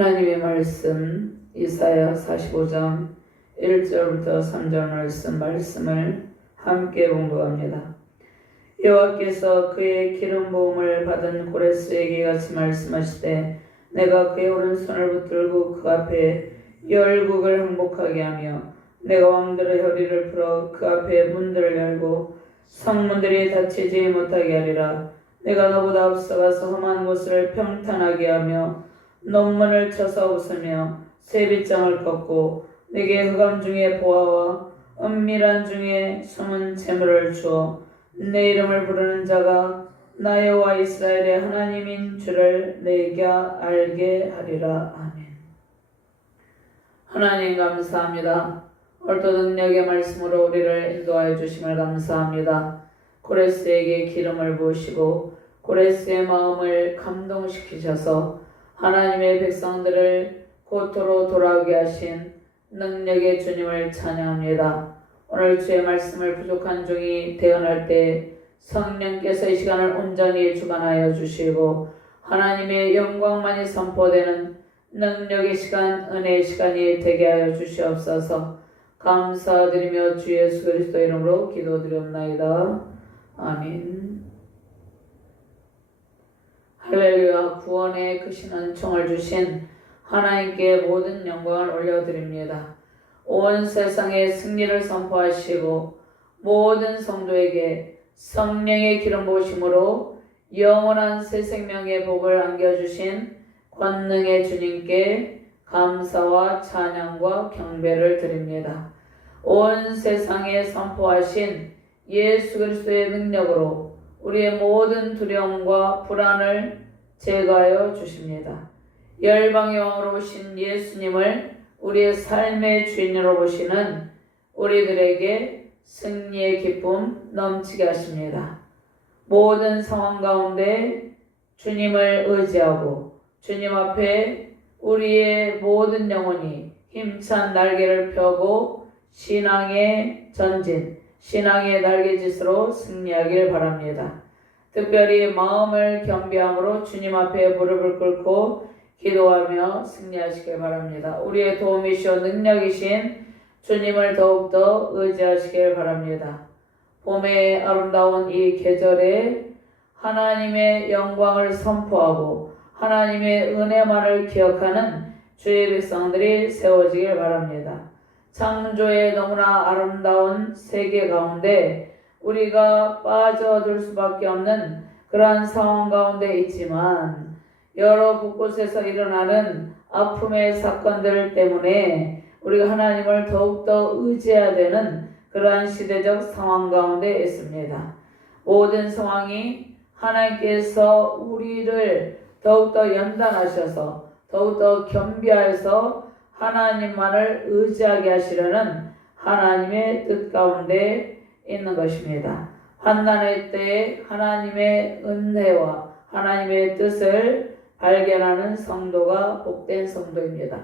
하나님의 말씀 이사야 45장 1절부터 3절 말씀을 함께 공부합니다. 여호와께서 그의 기름 부음을 받은 고레스에게 같이 말씀하시되 내가 그의 오른손을 붙들고 그 앞에 열국을 항복하게 하며 내가 왕들의 허리를 풀어 그 앞에 문들을 열고 성문들이 닫히지 못하게 하리라. 내가 너보다 앞서가서 험한 곳을 평탄하게 하며 논문을 쳐서 웃으며 쇠빗장을 꺾고 내게 흑암 중에 보화와 은밀한 중에 숨은 재물을 주어 내 이름을 부르는 자가 나 여호와 이스라엘의 하나님인 줄을 내게 알게 하리라. 아멘. 하나님 감사합니다. 오늘도 능력의 말씀으로 우리를 인도하여 주심을 감사합니다. 고레스에게 기름을 부으시고 고레스의 마음을 감동시키셔서 하나님의 백성들을 고토로 돌아오게 하신 능력의 주님을 찬양합니다. 오늘 주의 말씀을 부족한 종이 대언할 때 성령께서 이 시간을 온전히 주관하여 주시고 하나님의 영광만이 선포되는 능력의 시간, 은혜의 시간이 되게 하여 주시옵소서. 감사드리며 주 예수 그리스도 이름으로 기도드리옵나이다. 아멘. 할렐루야. 구원의 크신 은총을 주신 하나님께 모든 영광을 올려드립니다. 온 세상에 승리를 선포하시고 모든 성도에게 성령의 기름 부으심으로 영원한 새 생명의 복을 안겨주신 권능의 주님께 감사와 찬양과 경배를 드립니다. 온 세상에 선포하신 예수 그리스도의 능력으로 우리의 모든 두려움과 불안을 제거하여 주십니다. 열방의 왕으로 오신 예수님을 우리의 삶의 주인으로 보시는 우리들에게 승리의 기쁨 넘치게 하십니다. 모든 상황 가운데 주님을 의지하고 주님 앞에 우리의 모든 영혼이 힘찬 날개를 펴고 신앙의 전진, 신앙의 날개짓으로 승리하길 바랍니다. 특별히 마음을 겸비함으로 주님 앞에 무릎을 꿇고 기도하며 승리하시길 바랍니다. 우리의 도움이시오 능력이신 주님을 더욱더 의지하시길 바랍니다. 봄의 아름다운 이 계절에 하나님의 영광을 선포하고 하나님의 은혜만을 기억하는 주의 백성들이 세워지길 바랍니다. 창조의 너무나 아름다운 세계 가운데 우리가 빠져들 수밖에 없는 그러한 상황 가운데 있지만 여러 곳곳에서 일어나는 아픔의 사건들 때문에 우리가 하나님을 더욱더 의지해야 되는 그러한 시대적 상황 가운데 있습니다. 모든 상황이 하나님께서 우리를 더욱더 연단하셔서 더욱더 겸비하여서 하나님만을 의지하게 하시려는 하나님의 뜻 가운데 있는 것입니다. 환난의 때에 하나님의 은혜와 하나님의 뜻을 발견하는 성도가 복된 성도입니다.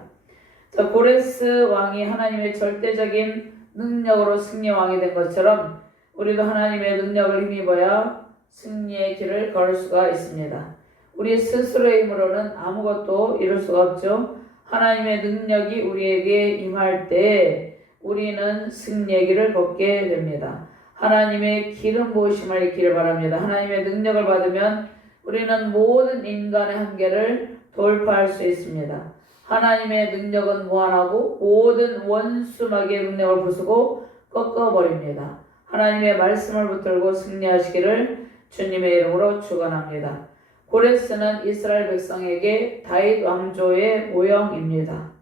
고레스 왕이 하나님의 절대적인 능력으로 승리 왕이 된 것처럼 우리도 하나님의 능력을 힘입어야 승리의 길을 걸을 수가 있습니다. 우리 스스로의 힘으로는 아무것도 이룰 수가 없죠. 하나님의 능력이 우리에게 임할 때 우리는 승리의 길을 걷게 됩니다. 하나님의 기름 부으심을 입기를 바랍니다. 하나님의 능력을 받으면 우리는 모든 인간의 한계를 돌파할 수 있습니다. 하나님의 능력은 무한하고 모든 원수마귀의 능력을 부수고 꺾어버립니다. 하나님의 말씀을 붙들고 승리하시기를 주님의 이름으로 축원합니다. 고레스는 이스라엘 백성에게 다윗 왕조의 모형입니다.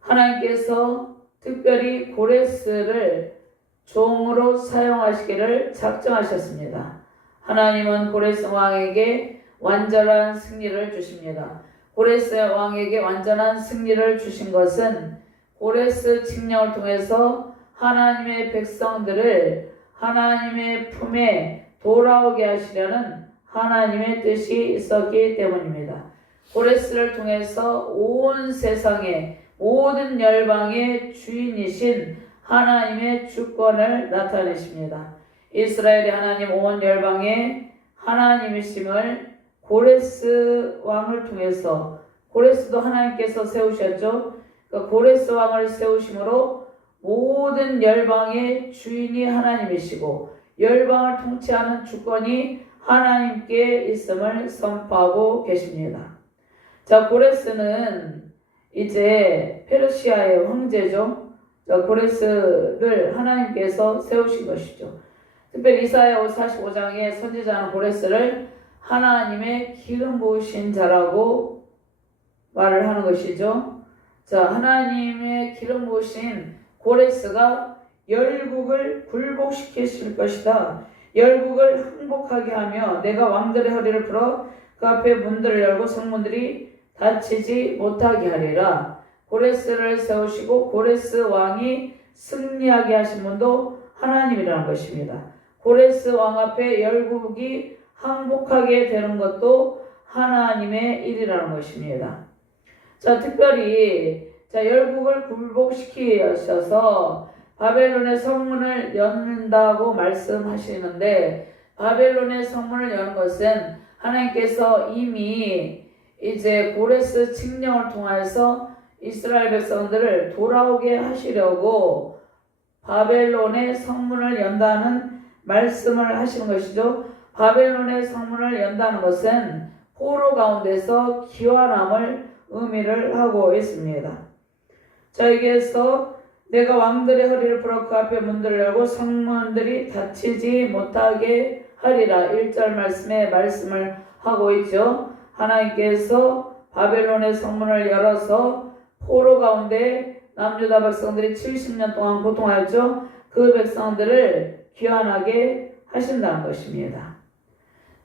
하나님께서 특별히 고레스를 종으로 사용하시기를 작정하셨습니다. 하나님은 고레스 왕에게 완전한 승리를 주십니다. 고레스 왕에게 완전한 승리를 주신 것은 고레스 칙령을 통해서 하나님의 백성들을 하나님의 품에 돌아오게 하시려는 하나님의 뜻이 있었기 때문입니다. 고레스를 통해서 온 세상의 모든 열방의 주인이신 하나님의 주권을 나타내십니다. 이스라엘의 하나님 온 열방의 하나님이심을 고레스 왕을 통해서 고레스도 하나님께서 세우셨죠. 그러니까 고레스 왕을 세우심으로 모든 열방의 주인이 하나님이시고 열방을 통치하는 주권이 하나님께 있음을 선포하고 계십니다. 자, 고레스는 이제 페르시아의 황제죠. 자, 고레스를 하나님께서 세우신 것이죠. 특별히 이사야 45장의 선지자는 고레스를 하나님의 기름 부으신 자라고 말을 하는 것이죠. 자, 하나님의 기름 부으신 고레스가 열국을 굴복시키실 것이다. 열국을 항복하게 하며 내가 왕들의 허리를 풀어 그 앞에 문들을 열고 성문들이 닫히지 못하게 하리라. 고레스를 세우시고 고레스 왕이 승리하게 하신 분도 하나님이라는 것입니다. 고레스 왕 앞에 열국이 항복하게 되는 것도 하나님의 일이라는 것입니다. 자, 특별히 열국을 굴복시키셔서 바벨론의 성문을 연다고 말씀하시는데, 바벨론의 성문을 여는 것은 하나님께서 이미 이제 고레스 칙령을 통해서 이스라엘 백성들을 돌아오게 하시려고 바벨론의 성문을 연다는 말씀을 하시는 것이죠. 바벨론의 성문을 연다는 것은 포로 가운데서 귀환함을 의미를 하고 있습니다. 자, 여기에서 내가 왕들의 허리를 풀어 그 앞에 문들을 열고 성문들이 닫히지 못하게 하리라. 1절 말씀에 말씀을 하고 있죠. 하나님께서 바벨론의 성문을 열어서 포로 가운데 남유다 백성들이 70년 동안 고통하였죠. 그 백성들을 귀환하게 하신다는 것입니다.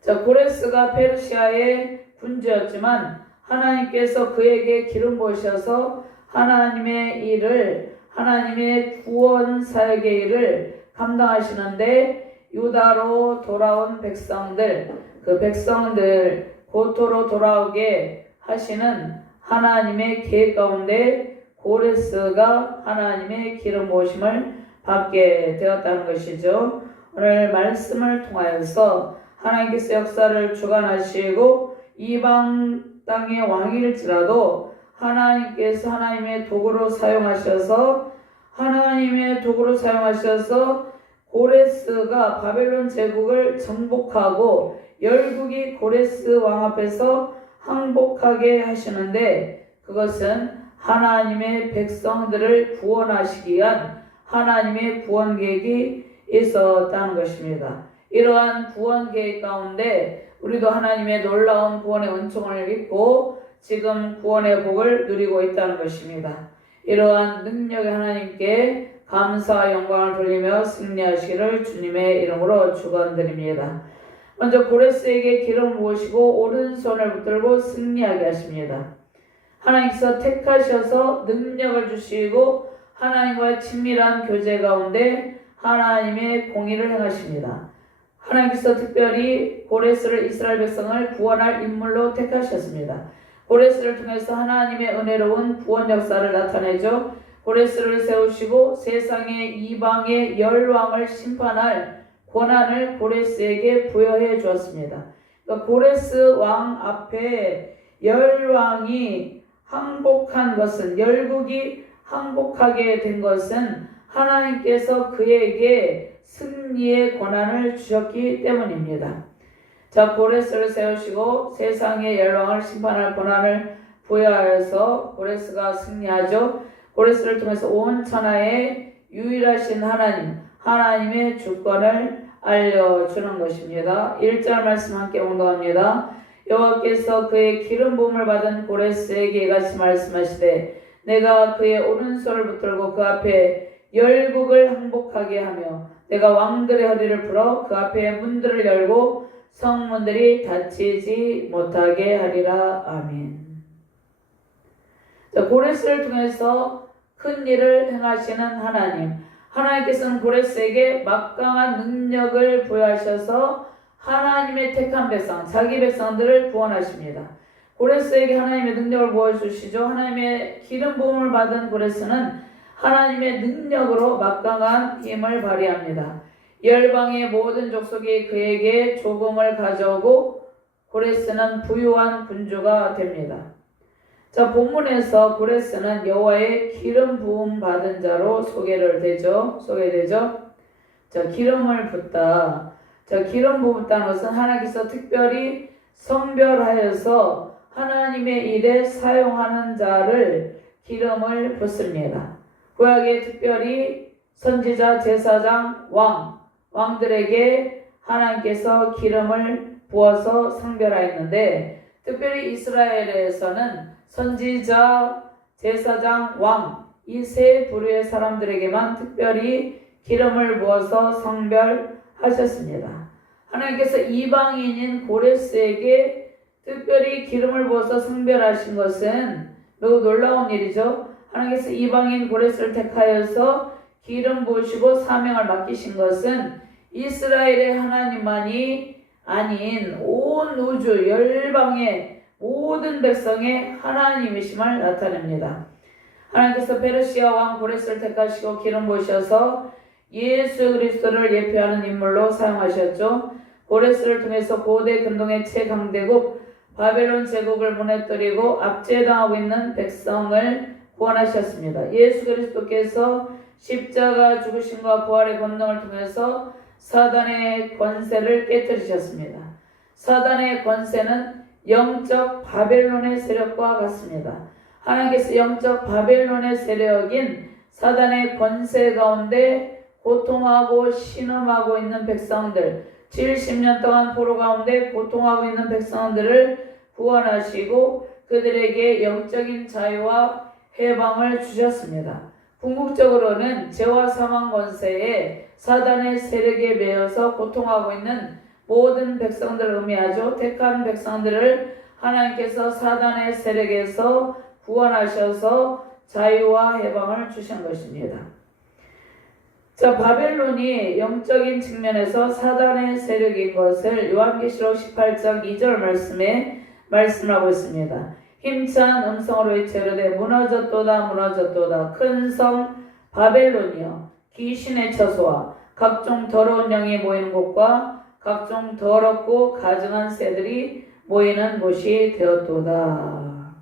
자, 고레스가 페르시아의 군주였지만 하나님께서 그에게 기름 부으셔서 하나님의 일을, 하나님의 구원 사역의 일을 감당하시는데 유다로 돌아온 백성들, 그 백성들 고토로 돌아오게 하시는 하나님의 계획 가운데 고레스가 하나님의 기름 부으심을 받게 되었다는 것이죠. 오늘 말씀을 통하여서 하나님께서 역사를 주관하시고 이방 땅의 왕일지라도 하나님께서 하나님의 도구로 사용하셔서 고레스가 바벨론 제국을 정복하고 열국이 고레스 왕 앞에서 항복하게 하시는데, 그것은 하나님의 백성들을 구원하시기 위한 하나님의 구원 계획이 있었다는 것입니다. 이러한 구원 계획 가운데 우리도 하나님의 놀라운 구원의 은총을 입고 지금 구원의 복을 누리고 있다는 것입니다. 이러한 능력의 하나님께 감사와 영광을 돌리며 승리하시기를 주님의 이름으로 축원드립니다. 먼저 고레스에게 기름 부으시고 오른손을 붙들고 승리하게 하십니다. 하나님께서 택하셔서 능력을 주시고 하나님과의 친밀한 교제 가운데 하나님의 공의를 행하십니다. 하나님께서 특별히 고레스를 이스라엘 백성을 구원할 인물로 택하셨습니다. 고레스를 통해서 하나님의 은혜로운 구원 역사를 나타내죠. 고레스를 세우시고 세상의 이방의 열왕을 심판할 권한을 고레스에게 부여해 주었습니다. 그러니까 고레스 왕 앞에 열왕이 항복한 것은, 열국이 항복하게 된 것은 하나님께서 그에게 승리의 권한을 주셨기 때문입니다. 자, 고레스를 세우시고 세상의 열왕을 심판할 권한을 부여하여서 고레스가 승리하죠. 고레스를 통해서 온 천하에 유일하신 하나님의 주권을 알려주는 것입니다. 1절 말씀 함께 공독합니다. 여호와께서 그의 기름 부음을 받은 고레스에게 이같이 말씀하시되 내가 그의 오른손을 붙들고 그 앞에 열국을 항복하게 하며 내가 왕들의 허리를 풀어 그 앞에 문들을 열고 성문들이 닫히지 못하게 하리라. 아멘. 자, 고레스를 통해서 큰 일을 행하시는 하나님께서는 고레스에게 막강한 능력을 부여하셔서 하나님의 택한 백성, 자기 백성들을 구원하십니다. 고레스에게 하나님의 능력을 부어주시죠. 하나님의 기름 부음을 받은 고레스는 하나님의 능력으로 막강한 힘을 발휘합니다. 열방의 모든 족속이 그에게 조공을 가져오고 고레스는 부유한 군주가 됩니다. 자, 본문에서 고레스는 여호와의 기름 부음 받은 자로 소개되죠. 자, 기름을 붓다. 자, 기름 부었다는 것은 하나님께서 특별히 성별하여서 하나님의 일에 사용하는 자를 기름을 붓습니다. 구약에 특별히 선지자, 제사장, 왕들에게 하나님께서 기름을 부어서 성별하였는데, 특별히 이스라엘에서는 선지자, 제사장, 이 세 부류의 사람들에게만 특별히 기름을 부어서 성별하셨습니다. 하나님께서 이방인인 고레스에게 특별히 기름을 부어서 성별하신 것은 매우 놀라운 일이죠. 하나님께서 이방인 고레스를 택하여서 기름 부으시고 사명을 맡기신 것은 이스라엘의 하나님만이 아닌 온 우주 열방의 모든 백성의 하나님이심을 나타냅니다. 하나님께서 페르시아 왕 고레스를 택하시고 기름 부으셔서 예수 그리스도를 예표하는 인물로 사용하셨죠. 고레스를 통해서 고대 근동의 최강대국 바벨론 제국을 무너뜨리고 압제당하고 있는 백성을 구원하셨습니다. 예수 그리스도께서 십자가 죽으심과 부활의 권능을 통해서 사단의 권세를 깨뜨리셨습니다. 사단의 권세는 영적 바벨론의 세력과 같습니다. 하나님께서 영적 바벨론의 세력인 사단의 권세 가운데 고통하고 신음하고 있는 백성들, 70년 동안 포로 가운데 고통하고 있는 백성들을 구원하시고 그들에게 영적인 자유와 해방을 주셨습니다. 궁극적으로는 죄와 사망 권세에 사단의 세력에 매여서 고통하고 있는 모든 백성들을 의미하죠. 택한 백성들을 하나님께서 사단의 세력에서 구원하셔서 자유와 해방을 주신 것입니다. 자, 바벨론이 영적인 측면에서 사단의 세력인 것을 요한계시록 18장 2절 말씀에 말씀하고 있습니다. 힘찬 음성으로 외치르되 무너졌도다 큰 성 바벨론이여 귀신의 처소와 각종 더러운 영이 모이는 곳과 각종 더럽고 가증한 새들이 모이는 곳이 되었도다.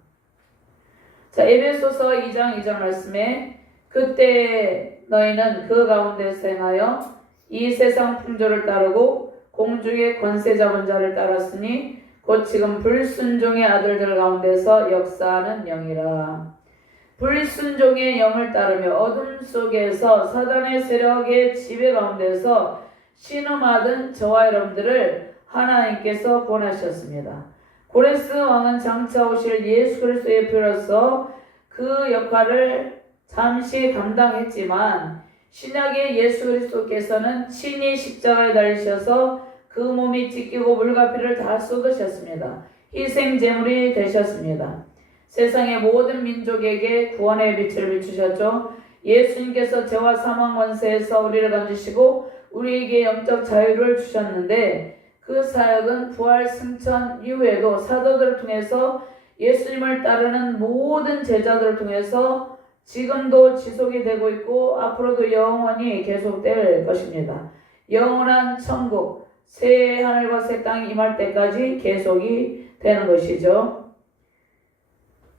자, 에베소서 2장 2절 말씀에 그때 너희는 그 가운데서 행하여 이 세상 풍조를 따르고 공중의 권세 잡은 자를 따랐으니 곧 지금 불순종의 아들들 가운데서 역사하는 영이라. 불순종의 영을 따르며 어둠 속에서 사단의 세력의 지배 가운데서 신음하던 저와 여러분들을 하나님께서 구원하셨습니다. 고레스 왕은 장차 오실 예수 그리스도의 표로서 그 역할을 잠시 감당했지만 신약의 예수 그리스도께서는 친히 십자가에 달리셔서 그 몸이 찢기고 물과 피를 다 쏟으셨습니다. 희생 제물이 되셨습니다. 세상의 모든 민족에게 구원의 빛을 비추셨죠. 예수님께서 죄와 사망 권세에서 우리를 건지시고 우리에게 영적 자유를 주셨는데 그 사역은 부활 승천 이후에도 사도들을 통해서 예수님을 따르는 모든 제자들을 통해서 지금도 지속이 되고 있고 앞으로도 영원히 계속될 것입니다. 영원한 천국, 새 하늘과 새 땅이 임할 때까지 계속이 되는 것이죠.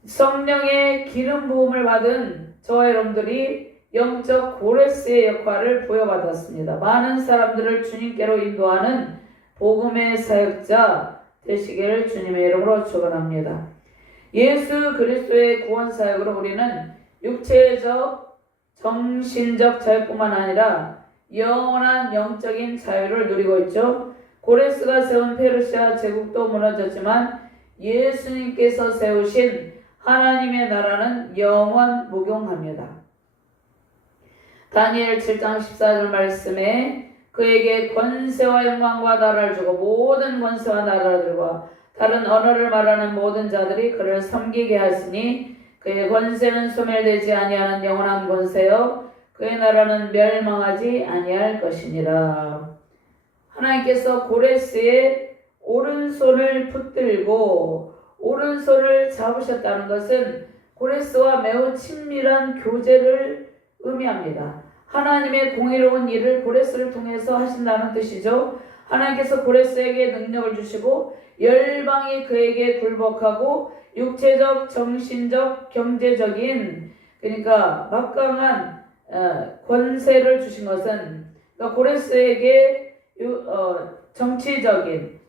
성령의 기름 부음을 받은 저와 여러분들이 영적 고레스의 역할을 부여받았습니다. 많은 사람들을 주님께로 인도하는 복음의 사역자 되시기를 주님의 이름으로 축원합니다. 예수 그리스도의 구원 사역으로 우리는 육체적, 정신적 자유뿐만 아니라 영원한 영적인 자유를 누리고 있죠. 고레스가 세운 페르시아 제국도 무너졌지만 예수님께서 세우신 하나님의 나라는 영원 무궁합니다. 다니엘 7장 14절 말씀에 그에게 권세와 영광과 나라를 주고 모든 권세와 나라들과 다른 언어를 말하는 모든 자들이 그를 섬기게 하시니 그의 권세는 소멸되지 아니하는 영원한 권세요 그의 나라는 멸망하지 아니할 것이니라. 하나님께서 고레스의 오른손을 붙들고 오른손을 잡으셨다는 것은 고레스와 매우 친밀한 교제를 의미합니다. 하나님의 공의로운 일을 고레스를 통해서 하신다는 뜻이죠. 하나님께서 고레스에게 능력을 주시고 열방이 그에게 굴복하고 육체적, 정신적, 경제적인 그러니까 막강한 권세를 주신 것은 그러니까 고레스에게 정치적인,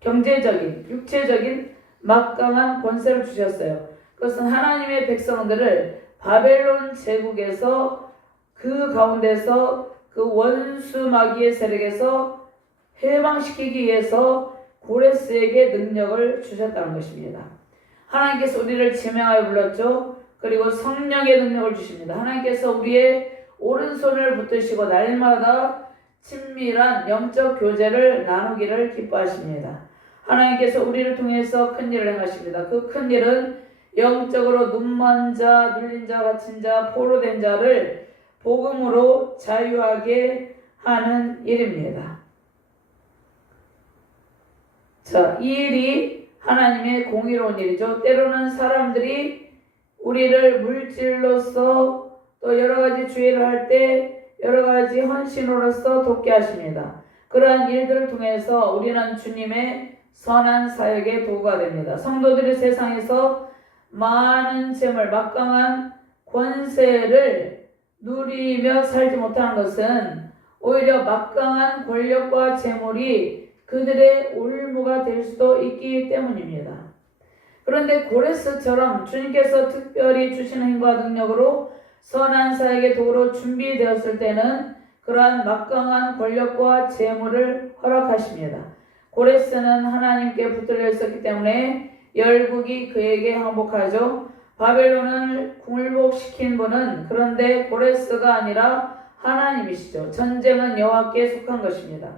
경제적인, 육체적인 막강한 권세를 주셨어요. 그것은 하나님의 백성들을 바벨론 제국에서 그 가운데서 그 원수 마귀의 세력에서 해방시키기 위해서 고레스에게 능력을 주셨다는 것입니다. 하나님께서 우리를 지명하여 불렀죠. 그리고 성령의 능력을 주십니다. 하나님께서 우리의 오른손을 붙드시고 날마다 친밀한 영적 교제를 나누기를 기뻐하십니다. 하나님께서 우리를 통해서 큰 일을 행하십니다. 그 큰 일은 영적으로 눈먼 자, 눌린 자, 갇힌 자, 포로된 자를 복음으로 자유하게 하는 일입니다. 자, 이 일이 하나님의 공의로운 일이죠. 때로는 사람들이 우리를 물질로서 또 여러가지 주의를 할 때 여러가지 헌신으로서 돕게 하십니다. 그러한 일들을 통해서 우리는 주님의 선한 사역의 도구가 됩니다. 성도들이 세상에서 많은 재물, 막강한 권세를 누리며 살지 못하는 것은 오히려 막강한 권력과 재물이 그들의 올무가 될 수도 있기 때문입니다. 그런데 고레스처럼 주님께서 특별히 주시는 힘과 능력으로 선한 사역의 도구로 준비되었을 때는 그러한 막강한 권력과 재물을 허락하십니다. 고레스는 하나님께 붙들려 있었기 때문에 열국이 그에게 항복하죠. 바벨론을 굴복시킨 분은 그런데 고레스가 아니라 하나님이시죠. 전쟁은 여호와께 속한 것입니다.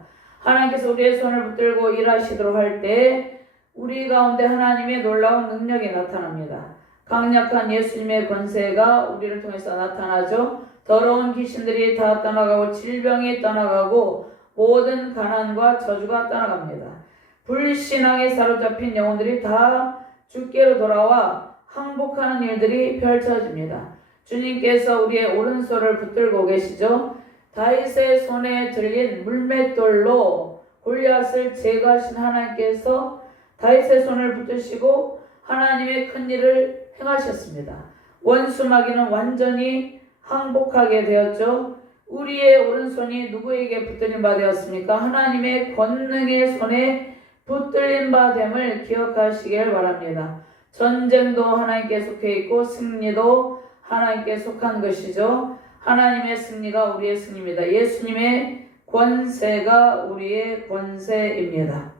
하나님께서 우리의 손을 붙들고 일하시도록 할 때 우리 가운데 하나님의 놀라운 능력이 나타납니다. 강력한 예수님의 권세가 우리를 통해서 나타나죠. 더러운 귀신들이 다 떠나가고 질병이 떠나가고 모든 가난과 저주가 떠나갑니다. 불신앙에 사로잡힌 영혼들이 다 주께로 돌아와 항복하는 일들이 펼쳐집니다. 주님께서 우리의 오른손을 붙들고 계시죠. 다윗의 손에 들린 물맷돌로 골리앗을 제거하신 하나님께서 다윗의 손을 붙드시고 하나님의 큰 일을 행하셨습니다. 원수 마귀는 완전히 항복하게 되었죠. 우리의 오른손이 누구에게 붙들린 바 되었습니까? 하나님의 권능의 손에 붙들린 바 됨을 기억하시길 바랍니다. 전쟁도 하나님께 속해 있고 승리도 하나님께 속한 것이죠. 하나님의 승리가 우리의 승리입니다. 예수님의 권세가 우리의 권세입니다.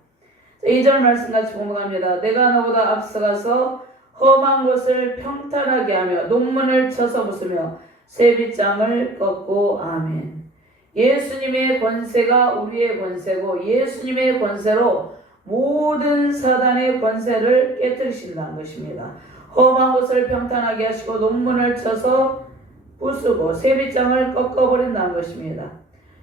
2절 말씀 같이 공부합니다. 내가 너보다 앞서가서 험한 곳을 평탄하게 하며 논문을 쳐서 부수며 쇠빗장을 꺾고 아멘. 예수님의 권세가 우리의 권세고 예수님의 권세로 모든 사단의 권세를 깨뜨리신다는 것입니다. 험한 곳을 평탄하게 하시고 논문을 쳐서 부수고 쇠빗장을 꺾어버린다는 것입니다.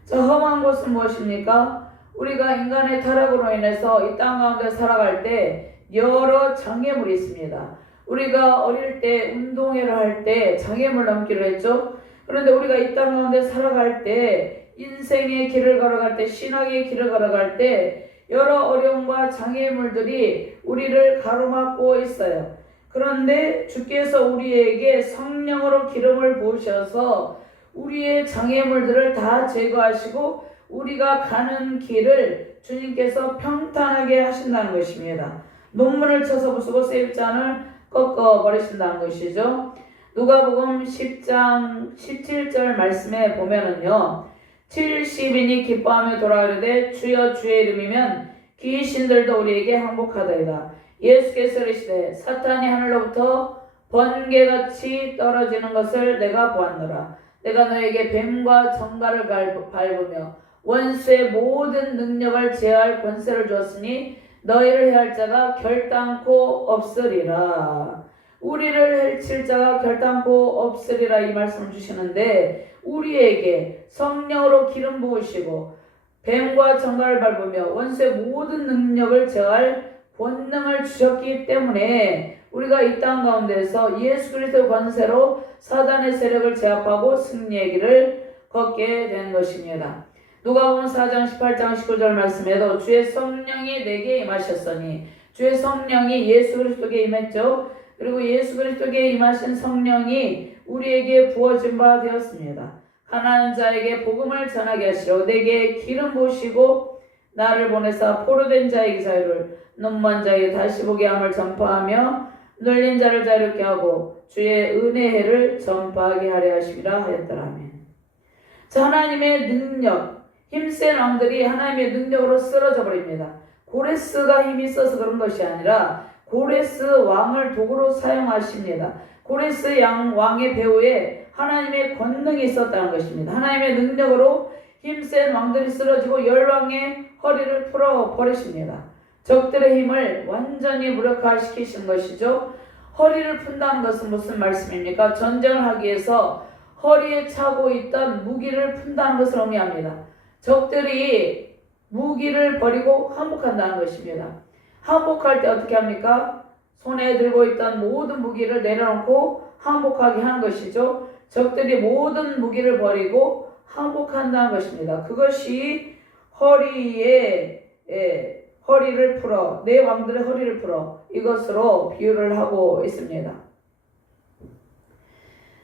저 험한 곳은 무엇입니까? 우리가 인간의 타락으로 인해서 이 땅 가운데 살아갈 때 여러 장애물이 있습니다. 우리가 어릴 때 운동회를 할 때 장애물 넘기로 했죠. 그런데 우리가 이 땅 가운데 살아갈 때 인생의 길을 걸어갈 때 신학의 길을 걸어갈 때 여러 어려움과 장애물들이 우리를 가로막고 있어요. 그런데 주께서 우리에게 성령으로 기름을 부으셔서 우리의 장애물들을 다 제거하시고 우리가 가는 길을 주님께서 평탄하게 하신다는 것입니다. 논문을 쳐서 부수고 쇠빗장을 꺾어버리신다는 것이죠. 누가복음 10장 17절 말씀에 보면은요. 70인이 기뻐하며 돌아가려되 주여 주의 이름이면 귀신들도 우리에게 항복하더이다. 예수께서 이르시되 사탄이 하늘로부터 번개같이 떨어지는 것을 내가 보았노라. 내가 너에게 뱀과 정갈을 밟으며 원수의 모든 능력을 제어할 권세를 주었으니 너희를 해할 자가 결단코 없으리라. 우리를 해칠 자가 결단코 없으리라 이 말씀을 주시는데 우리에게 성령으로 기름 부으시고 뱀과 정갈을 밟으며 원수의 모든 능력을 제어할 권능을 주셨기 때문에 우리가 이 땅 가운데서 예수 그리스도의 권세로 사단의 세력을 제압하고 승리의 길을 걷게 된 것입니다. 누가복음 4장 18장 19절 말씀에도 주의 성령이 내게 임하셨으니, 주의 성령이 예수 그리스도께 임했죠. 그리고 예수 그리스도께 임하신 성령이 우리에게 부어진 바 되었습니다. 가난한 자에게 복음을 전하게 하시러 내게 기름 부으시고 나를 보내사 포로된 자에게 자유를, 눈먼 자에게 다시 보게 함을 전파하며 눌린 자를 자유롭게 하고 주의 은혜를 전파하게 하려 하심이라 하였더라면. 자, 하나님의 능력, 힘센 왕들이 하나님의 능력으로 쓰러져 버립니다. 고레스가 힘이 있어서 그런 것이 아니라 고레스 왕을 도구로 사용하십니다. 고레스 왕의 배후에 하나님의 권능이 있었다는 것입니다. 하나님의 능력으로 힘센 왕들이 쓰러지고 열왕의 허리를 풀어 버리십니다. 적들의 힘을 완전히 무력화시키신 것이죠. 허리를 푼다는 것은 무슨 말씀입니까? 전쟁을 하기 위해서 허리에 차고 있던 무기를 푼다는 것을 의미합니다. 적들이 무기를 버리고 항복한다는 것입니다. 항복할 때 어떻게 합니까? 손에 들고 있던 모든 무기를 내려놓고 항복하게 하는 것이죠. 적들이 모든 무기를 버리고 항복한다는 것입니다. 그것이 허리를 풀어, 내 왕들의 허리를 풀어, 이것으로 비유를 하고 있습니다.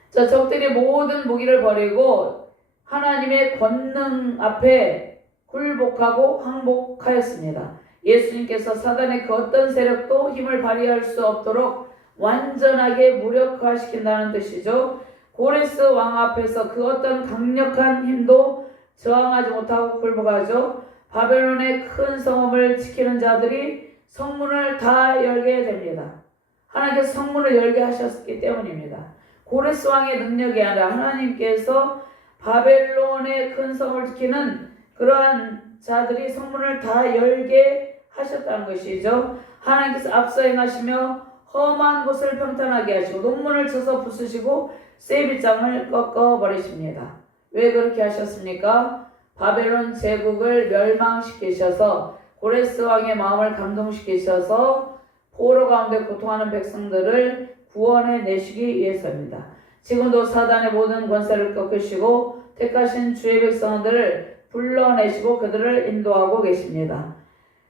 자, 적들이 모든 무기를 버리고 하나님의 권능 앞에 굴복하고 항복하였습니다. 예수님께서 사단의 그 어떤 세력도 힘을 발휘할 수 없도록 완전하게 무력화시킨다는 뜻이죠. 고레스 왕 앞에서 그 어떤 강력한 힘도 저항하지 못하고 굴복하죠. 바벨론의 큰 성읍을 지키는 자들이 성문을 다 열게 됩니다. 하나님께서 성문을 열게 하셨기 때문입니다. 고레스 왕의 능력이 아니라 하나님께서 바벨론의 큰 성을 지키는 그러한 자들이 성문을 다 열게 하셨다는 것이죠. 하나님께서 앞서 행하시며 험한 곳을 평탄하게 하시고 논문을 쳐서 부수시고 세비장을 꺾어버리십니다. 왜 그렇게 하셨습니까? 바벨론 제국을 멸망시키셔서 고레스 왕의 마음을 감동시키셔서 포로 가운데 고통하는 백성들을 구원해 내시기 위해서입니다. 지금도 사단의 모든 권세를 꺾으시고 택하신 주의 백성들을 불러내시고 그들을 인도하고 계십니다.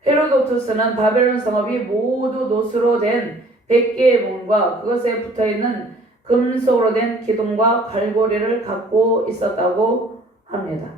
헤로도투스는 바벨론 성읍이 모두 노수로 된 100개의 문과 그것에 붙어있는 금속으로 된 기둥과 갈고리를 갖고 있었다고 합니다.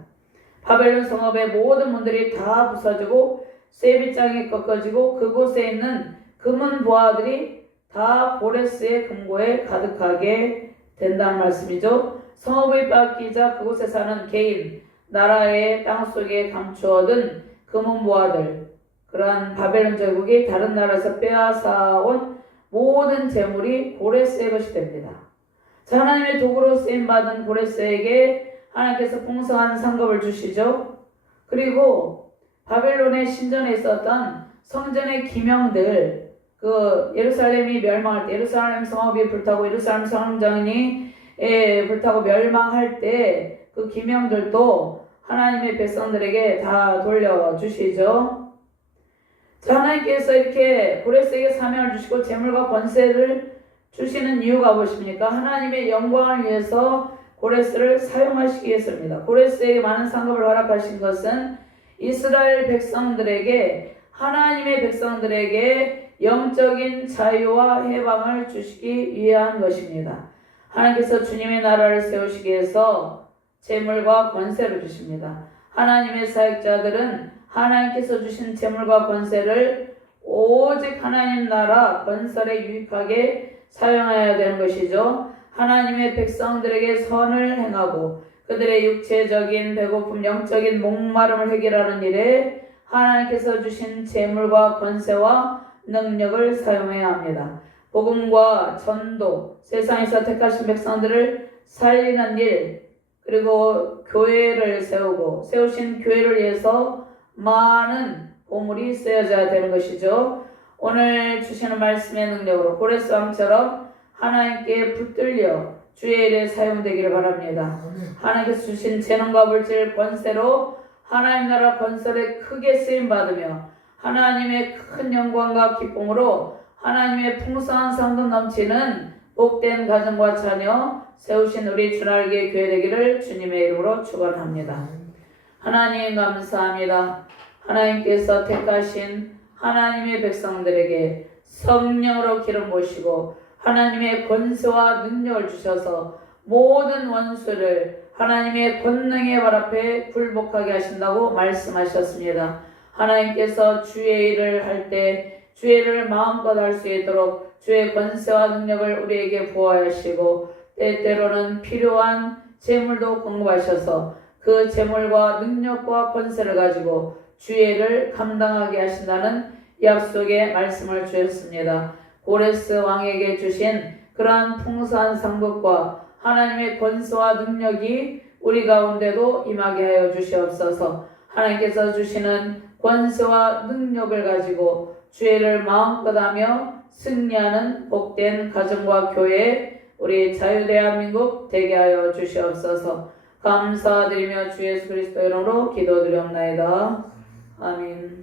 바벨론 성읍의 모든 문들이 다 부서지고 쇠빗장이 꺾어지고 그곳에 있는 금은 보화들이 다 고레스의 금고에 가득하게 된다는 말씀이죠. 성읍이 뺏기자 그곳에 사는 개인, 나라의 땅속에 감추어둔 금은 보화들, 그러한 바벨론 제국이 다른 나라에서 빼앗아온 모든 재물이 고레스의 것이 됩니다. 자, 하나님의 도구로 쓰임받은 고레스에게 하나님께서 풍성한 상급을 주시죠. 그리고 바벨론의 신전에 있었던 성전의 기명들, 예루살렘이 멸망할 때, 예루살렘 성읍이 불타고 예루살렘 성전이 불타고 멸망할 때 그 기명들도 하나님의 백성들에게 다 돌려주시죠. 자, 하나님께서 이렇게 고레스에게 사명을 주시고 재물과 권세를 주시는 이유가 무엇입니까? 하나님의 영광을 위해서 고레스를 사용하시기 위해서입니다. 고레스에게 많은 상급을 허락하신 것은 이스라엘 백성들에게, 하나님의 백성들에게 영적인 자유와 해방을 주시기 위한 것입니다. 하나님께서 주님의 나라를 세우시기 위해서 재물과 권세를 주십니다. 하나님의 사역자들은 하나님께서 주신 재물과 권세를 오직 하나님 나라 건설에 유익하게 사용해야 되는 것이죠. 하나님의 백성들에게 선을 행하고 그들의 육체적인 배고픔, 영적인 목마름을 해결하는 일에 하나님께서 주신 재물과 권세와 능력을 사용해야 합니다. 복음과 전도, 세상에서 택하신 백성들을 살리는 일, 그리고 교회를 세우신 교회를 위해서 많은 보물이 쓰여져야 되는 것이죠. 오늘 주시는 말씀의 능력으로 고레스 왕처럼 하나님께 붙들려 주의 일에 사용되기를 바랍니다. 하나님께서 주신 재능과 물질 권세로 하나님 나라 건설에 크게 쓰임받으며 하나님의 큰 영광과 기쁨으로 하나님의 풍성한 상급 넘치는 복된 가정과 자녀 세우신 우리 주날개 교회 되기를 주님의 이름으로 축원합니다. 하나님 감사합니다. 하나님께서 택하신 하나님의 백성들에게 성령으로 기름 부으시고 하나님의 권세와 능력을 주셔서 모든 원수를 하나님의 권능의 발 앞에 굴복하게 하신다고 말씀하셨습니다. 하나님께서 주의 일을 할 때 주의 일을 마음껏 할 수 있도록 주의 권세와 능력을 우리에게 부어하시고 때때로는 필요한 재물도 공급하셔서 그 재물과 능력과 권세를 가지고 주의 일을 감당하게 하신다는 약속의 말씀을 주셨습니다. 고레스 왕에게 주신 그러한 풍성한 상급과 하나님의 권세와 능력이 우리 가운데도 임하게 하여 주시옵소서. 하나님께서 주시는 권세와 능력을 가지고 주의를 마음껏 하며 승리하는 복된 가정과 교회 우리 자유대한민국 되게 하여 주시옵소서. 감사드리며 주 예수 그리스도 이름으로 기도드리옵나이다. 아멘.